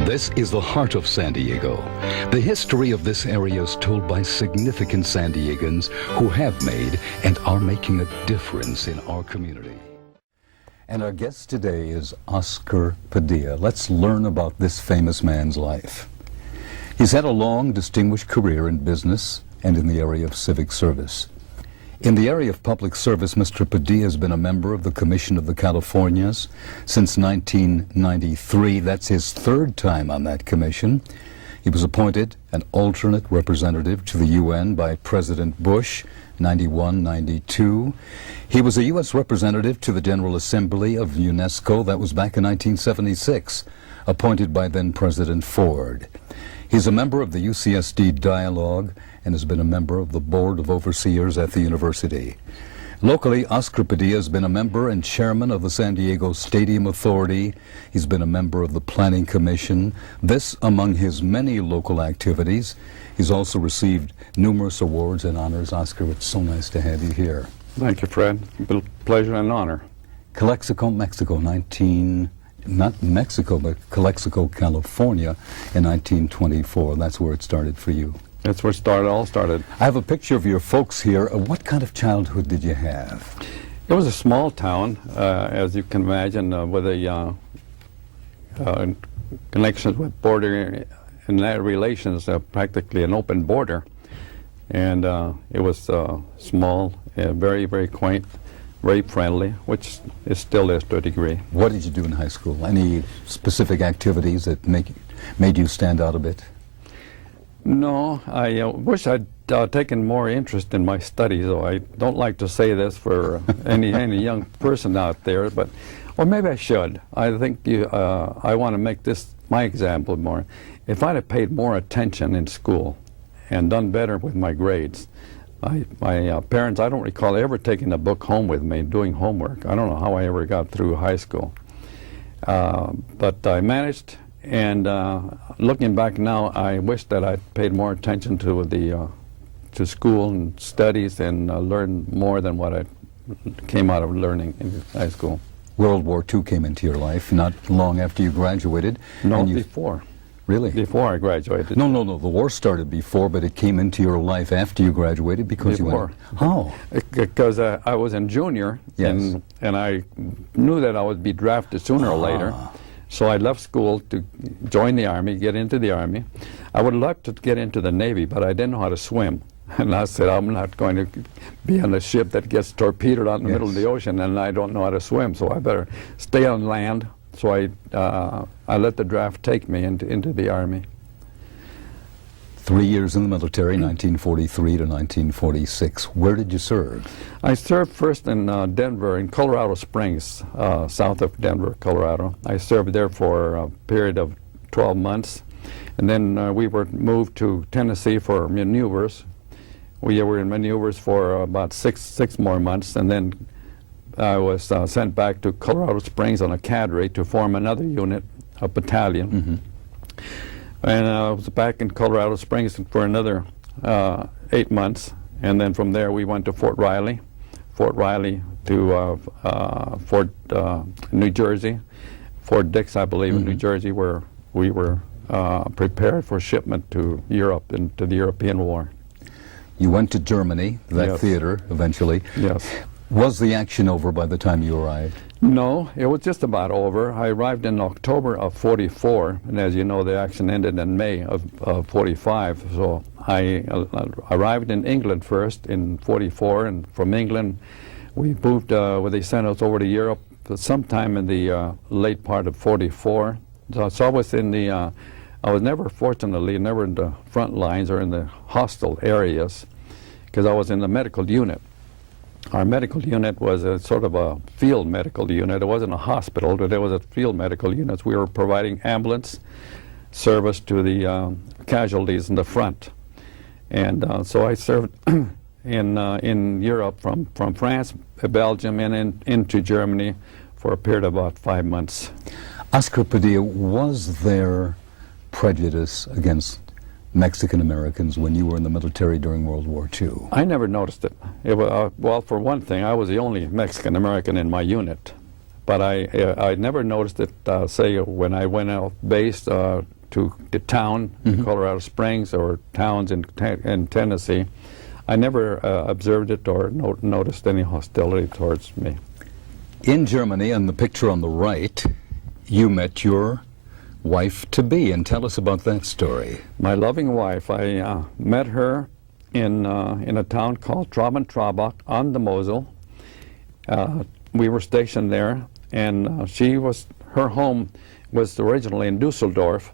This is the heart of San Diego. The history of this area is told by significant San Diegans who have made and are making a difference in our community. And our guest today is Oscar Padilla. Let's learn about this famous man's life. He's had a long, distinguished career in business and in the area of civic service. In the area of public service, Mr. Padilla has been a member of the Commission of the Californias since 1993. That's his third time on that commission. He was appointed an alternate representative to the UN by President Bush, 91-92. He was a U.S. representative to the General Assembly of UNESCO. That was back in 1976, appointed by then President Ford. He's a member of the UCSD Dialogue and has been a member of the Board of Overseers at the university. Locally, Oscar Padilla has been a member and chairman of the San Diego Stadium Authority. He's been a member of the Planning Commission. This among his many local activities. He's also received numerous awards and honors. Oscar, it's so nice to have you here. Thank you, Fred. Pleasure and honor. Calexico, Mexico, not Mexico, but Calexico, California in 1924. That's where it started for you. That's where it all started. I have a picture of your folks here. What kind of childhood did you have? It was a small town, as you can imagine, with a connections with border and relations, practically an open border. And it was small, very, very quaint, very friendly, which it still is to a degree. What did you do in high school? Any specific activities that made you stand out a bit? No, I wish I'd taken more interest in my studies, though I don't like to say this for any young person out there, but, or maybe I should. I think I want to make this my example more. If I'd have paid more attention in school and done better with my grades, my parents, I don't recall ever taking a book home with me, doing homework. I don't know how I ever got through high school. But I managed. And looking back now, I wish that I paid more attention to school and studies and learned more than what I came out of learning in high school. World War II came into your life not long after you graduated. No, before. Really? Before I graduated. No. The war started before, but it came into your life after you graduated because before. You went. How? Because I was in junior, yes. and I knew that I would be drafted sooner or later. So I left school to join the Army, get into the Army. I would love to get into the Navy, but I didn't know how to swim. And I said, I'm not going to be on a ship that gets torpedoed out in the middle of the ocean, and I don't know how to swim, so I better stay on land. So I let the draft take me into the Army. 3 years in the military, 1943 to 1946. Where did you serve? I served first in Denver, in Colorado Springs, south of Denver, Colorado. I served there for a period of 12 months. And then we were moved to Tennessee for maneuvers. We were in maneuvers for about six more months. And then I was sent back to Colorado Springs on a cadre to form another unit, a battalion. Mm-hmm. And I was back in Colorado Springs for another 8 months. And then from there we went to Fort Riley to Fort New Jersey, Fort Dix, I believe, in New Jersey, where we were prepared for shipment to Europe, into the European War. You went to Germany, that theater, eventually. Yes. Was the action over by the time you arrived? No, it was just about over. I arrived in October of '44, and as you know, the action ended in May of '45. So I arrived in England first in '44, and from England we moved, they sent us over to Europe sometime in the late part of '44. So I was I was never, fortunately, never in the front lines or in the hostile areas, because I was in the medical unit. Our medical unit was a sort of a field medical unit. It wasn't a hospital, but it was a field medical unit. We were providing ambulance service to the casualties in the front. And so I served in Europe from France, Belgium, and into Germany for a period of about 5 months. Oscar Padilla, was there prejudice against Mexican Americans when you were in the military during World War II? I never noticed it. Well, for one thing, I was the only Mexican American in my unit. But I never noticed it, say, when I went out base to the town, Colorado Springs, or towns in Tennessee. I never observed it or noticed any hostility towards me. In Germany, in the picture on the right, you met your wife-to-be, and tell us about that story. My loving wife, I met her in a town called Traben-Trabach on the Mosel. We were stationed there, and her home was originally in Dusseldorf,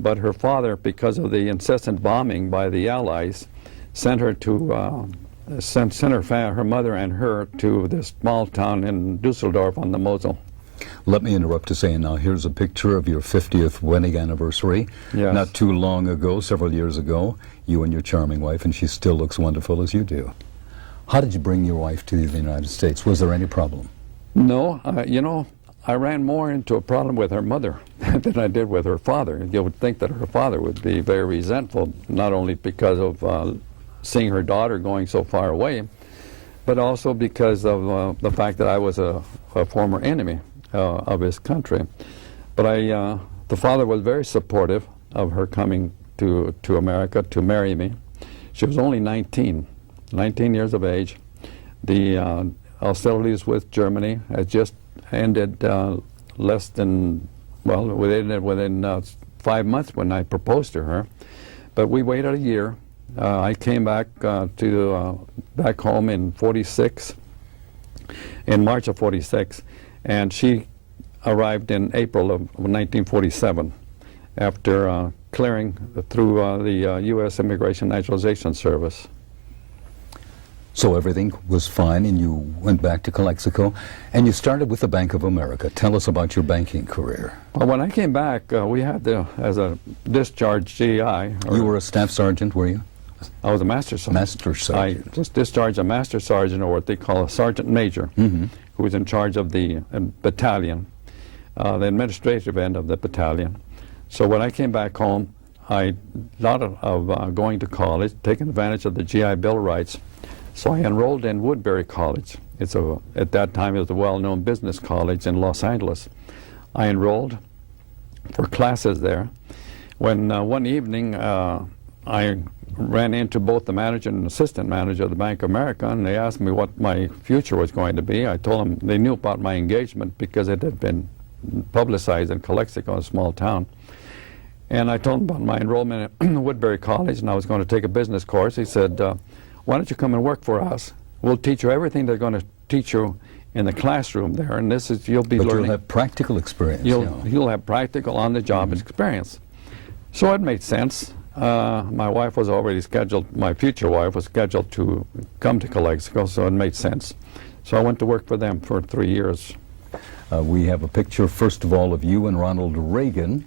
but her father, because of the incessant bombing by the Allies, sent her to her mother and her to this small town in Dusseldorf on the Mosel. Let me interrupt to say, now here's a picture of your 50th wedding anniversary. Yes. Not too long ago, several years ago, you and your charming wife, and she still looks wonderful as you do. How did you bring your wife to the United States? Was there any problem? No, you know, I ran more into a problem with her mother than I did with her father. You would think that her father would be very resentful, not only because of seeing her daughter going so far away, but also because of the fact that I was a former enemy of his country. But the father was very supportive of her coming to America to marry me. She was only 19 years of age. The hostilities with Germany had just ended within 5 months when I proposed to her. But we waited a year. I came back back home in March of 46, and she arrived in April of 1947 after clearing through the U.S. Immigration Naturalization Service. So everything was fine, and you went back to Calexico, and you started with the Bank of America. Tell us about your banking career. Well, when I came back, we had as a discharged GI. You were a staff sergeant, were you? I was a master sergeant. Master sergeant. I just discharged a master sergeant, or what they call a sergeant major, who was in charge of the battalion, the administrative end of the battalion. So when I came back home, I thought of going to college, taking advantage of the GI Bill rights. So I enrolled in Woodbury College. At that time, it was a well-known business college in Los Angeles. I enrolled for classes there. When one evening, I ran into both the manager and assistant manager of the Bank of America, and they asked me what my future was going to be. I told them they knew about my engagement because it had been publicized in Calexico, a small town. And I told them about my enrollment in Woodbury College, and I was going to take a business course. He said, why don't you come and work for us? We'll teach you everything they're going to teach you in the classroom there, and you'll be learning. But you'll have practical experience. You'll have practical on-the-job experience. So it made sense. My wife was already scheduled, my future wife was scheduled to come to Calexico, so it made sense. So I went to work for them for 3 years. We have a picture, first of all, of you and Ronald Reagan,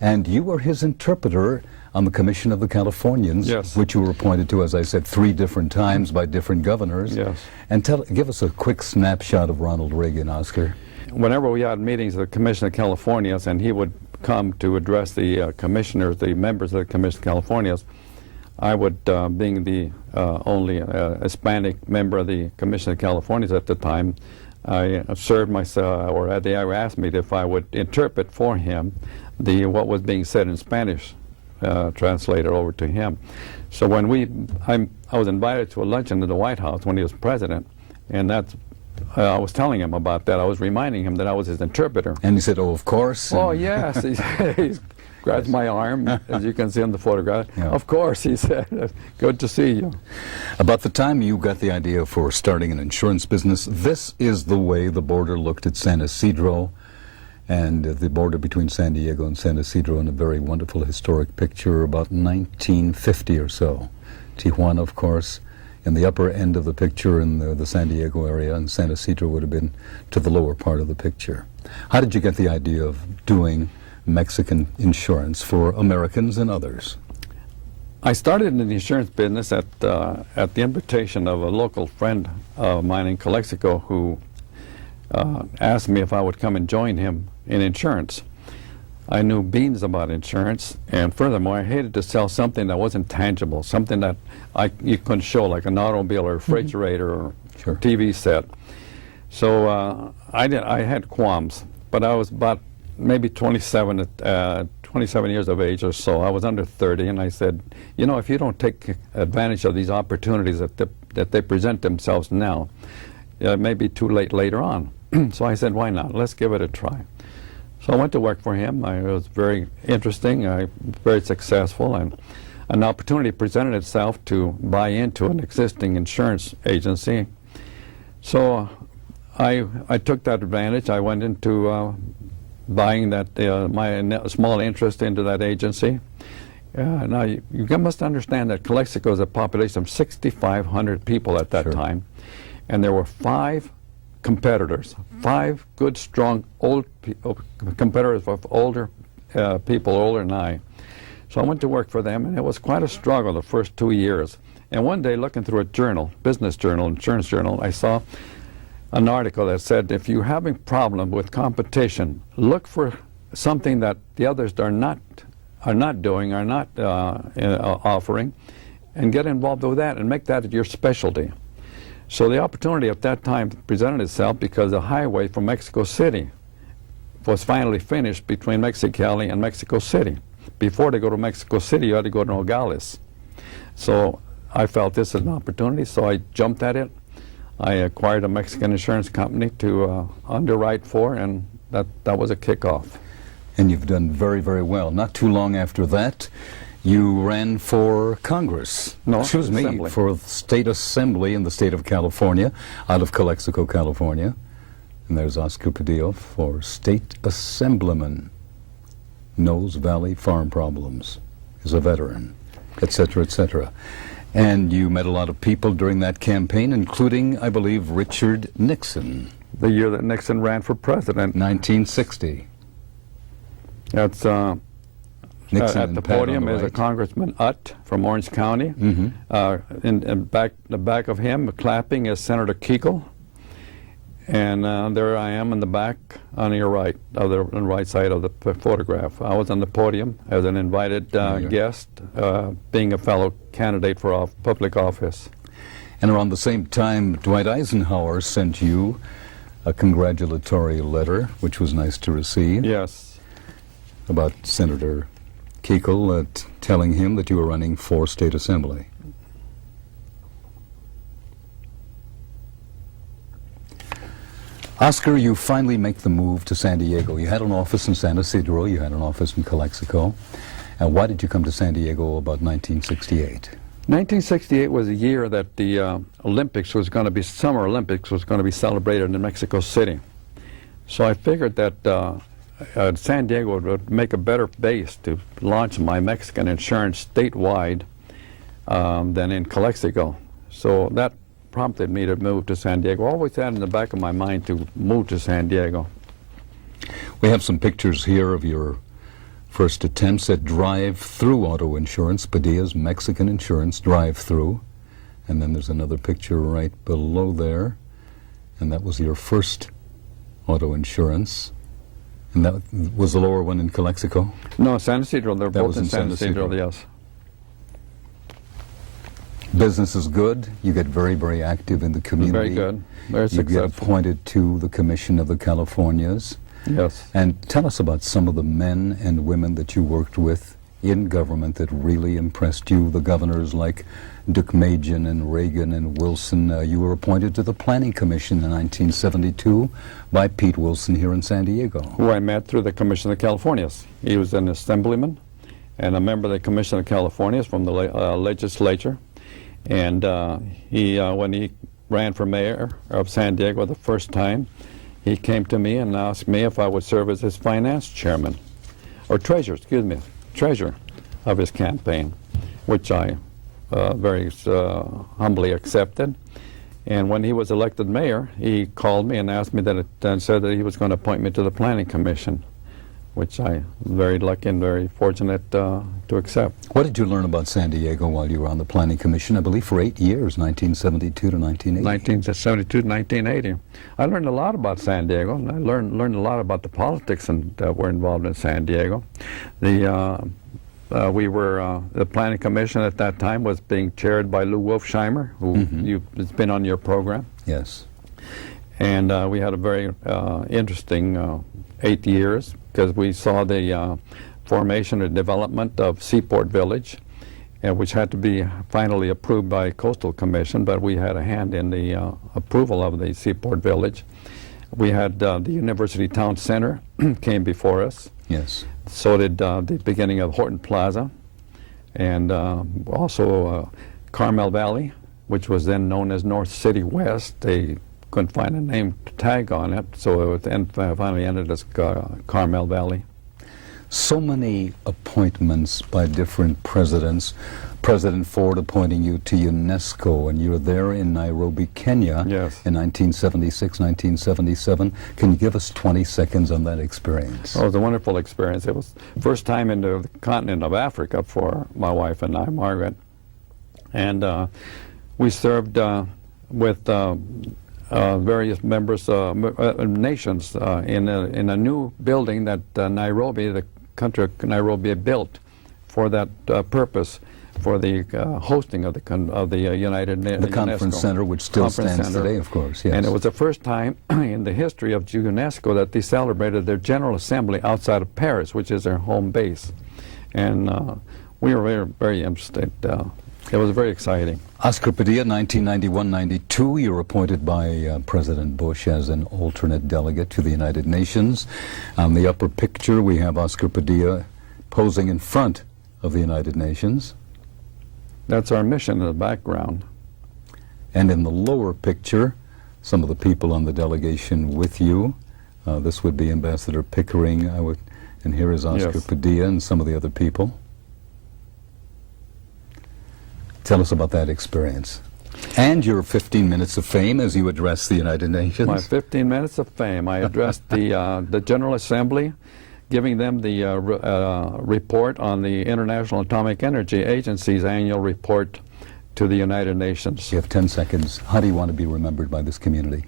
and you were his interpreter on the Commission of the Californians, yes, which you were appointed to, as I said, 3 different times by different governors. Yes. And give us a quick snapshot of Ronald Reagan, Oscar. Whenever we had meetings of the Commission of Californians, and he would come to address the commissioners, the members of the Commission of Californians, I would, being the only Hispanic member of the Commission of Californians at the time, I served myself, or they asked me if I would interpret for him what was being said in Spanish, translated over to him. So when I was invited to a luncheon at the White House when he was president, and I was telling him about that. I was reminding him that I was his interpreter. And he said, oh, of course. Oh, yes. He grabbed my arm, as you can see in the photograph. Yeah. Of course, he said. Good to see you. About the time you got the idea for starting an insurance business, this is the way the border looked at San Isidro, and the border between San Diego and San Isidro, in a very wonderful historic picture about 1950 or so. Tijuana, of course, in the upper end of the picture in the San Diego area, and San Isidro would have been to the lower part of the picture. How did you get the idea of doing Mexican insurance for Americans and others? I started in the insurance business at the invitation of a local friend of mine in Calexico who asked me if I would come and join him in insurance. I knew beans about insurance, and furthermore, I hated to sell something that wasn't tangible, something that you couldn't show, like an automobile or refrigerator or TV set. So I had qualms, but I was about maybe 27 years of age or so. I was under 30, and I said, you know, if you don't take advantage of these opportunities that they present themselves now, it may be too late later on. So I said, why not? Let's give it a try. So I went to work for him. It was very interesting, very successful, and an opportunity presented itself to buy into an existing insurance agency. So I took that advantage. I went into buying that my small interest into that agency. Now you must understand that Calexico is a population of 6,500 people at that Sure. time, and there were 5 competitors, 5 good, strong, old competitors of older people, older than I. So I went to work for them, and it was quite a struggle the first 2 years. And one day, looking through a journal, business journal, insurance journal, I saw an article that said, if you're having problem with competition, look for something that the others are not doing, are not offering, and get involved with that and make that your specialty. So the opportunity at that time presented itself because the highway from Mexico City was finally finished between Mexicali and Mexico City. Before to go to Mexico City, you had to go to Nogales. So I felt this as an opportunity, so I jumped at it. I acquired a Mexican insurance company to underwrite for, and that was a kickoff. And you've done very, very well. Not too long after that, you ran for Congress. No, excuse me, Assembly. for State Assembly in the state of California, out of Calexico, California. And there's Oscar Padilla for State Assemblyman. Knows Valley farm problems, is a veteran, etc., etc. And you met a lot of people during that campaign, including, I believe, Richard Nixon. The year that Nixon ran for president. 1960. That's Nixon at and the Pat on podium the is a right. Congressman Utt from Orange County. Mm-hmm. In the back of him, clapping, is Senator Kuechel. And there I am in the back on your right, on the right side of the photograph. I was on the podium as an invited guest, being a fellow candidate for public office. And around the same time, Dwight Eisenhower sent you a congratulatory letter, which was nice to receive, Yes. about Senator Kuechel telling him that you were running for State Assembly. Oscar, you finally make the move to San Diego. You had an office in San Isidro, you had an office in Calexico. And why did you come to San Diego about 1968? 1968 was a year that the Olympics was going to be, Summer Olympics was going to be celebrated in Mexico City. So I figured that San Diego would make a better base to launch my Mexican insurance statewide than in Calexico. So that prompted me to move to San Diego. Always had in the back of my mind to move to San Diego. We have some pictures here of your first attempts at drive-through auto insurance, Padilla's Mexican Insurance drive-through. And then there's another picture right below there. And that was your first auto insurance. And that was the lower one in Calexico? No, San Isidro. They're That both was in in San San Isidro, Isidro. yes. Business is good. You get very, very active in the community. Very good. Very You get successful. appointed to the Commission of the Californias. Yes. And tell us about some of the men and women that you worked with in government that really impressed you, the governors like Deukmejian and Reagan and Wilson. You were appointed to the Planning Commission in 1972 by Pete Wilson here in San Diego. Who I met through the Commission of the Californias. He was an assemblyman and a member of the Commission of the Californias from the legislature. And when he ran for mayor of San Diego the first time, he came to me and asked me if I would serve as his finance chairman, or treasurer, excuse me, treasurer of his campaign, which I very humbly accepted. And when he was elected mayor, he called me and asked me and said that he was going to appoint me to the Planning Commission, which I'm very lucky and very fortunate to accept. What did you learn about San Diego while you were on the Planning Commission, I believe for 8 years, 1972 to 1980? 1972 to 1980. I learned a lot about San Diego, and I learned a lot about the politics that were involved in San Diego. The Planning Commission at that time was being chaired by Lou Wolfsheimer, who has been on your program. Yes. And we had a very interesting 8 years, because we saw the formation and development of Seaport Village, which had to be finally approved by Coastal Commission, but we had a hand in the approval of the Seaport Village. We had the University Town Center came before us. Yes. So did the beginning of Horton Plaza, and also Carmel Valley, which was then known as North City West. They couldn't find a name tag on it, so it then finally ended as Carmel Valley. So many appointments by different presidents. President Ford appointing you to UNESCO, and you were there in Nairobi, Kenya, Yes. in 1976, 1977. Can you give us 20 seconds on that experience? Oh, it was a wonderful experience. It was the first time in the continent of Africa for my wife and I, Margaret. And we served with various members, nations in a new building that Nairobi, the country of Nairobi, built for that purpose, for the hosting of the United Nations. The conference center, which still stands today, of course, yes. And it was the first time in the history of UNESCO that they celebrated their General Assembly outside of Paris, which is their home base. And we were very, very interested. It was very exciting. Oscar Padilla, 1991-92, you're appointed by President Bush as an alternate delegate to the United Nations. On the upper picture, we have Oscar Padilla posing in front of the United Nations. That's our mission in the background. And in the lower picture, some of the people on the delegation with you. This would be Ambassador Pickering, and here is Oscar Yes. Padilla and some of the other people. Tell us about that experience. And your 15 minutes of fame as you address the United Nations. My 15 minutes of fame. I addressed the General Assembly, giving them the report on the International Atomic Energy Agency's annual report to the United Nations. You have 10 seconds. How do you want to be remembered by this community?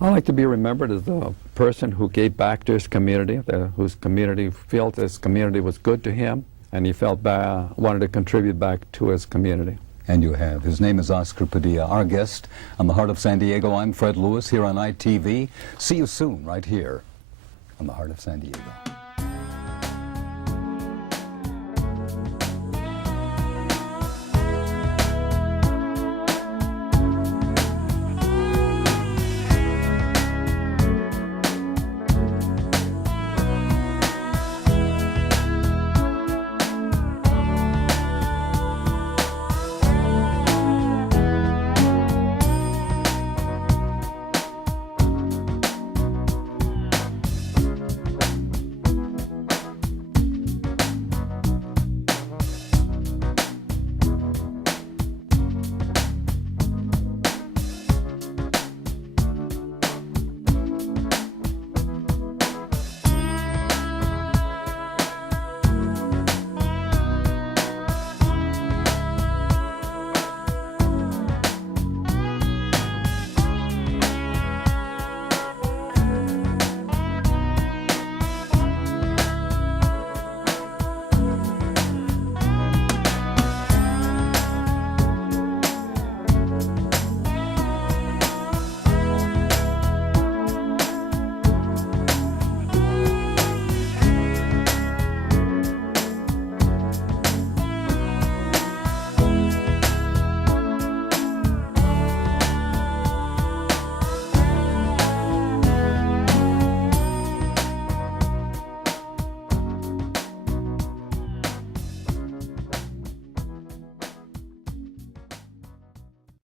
I like to be remembered as the person who gave back to his community, whose community felt his community was good to him, and he felt wanted to contribute back to his community. And you have. His name is Oscar Padilla. Our guest on the Heart of San Diego. I'm Fred Lewis here on ITV. See you soon right here on the Heart of San Diego.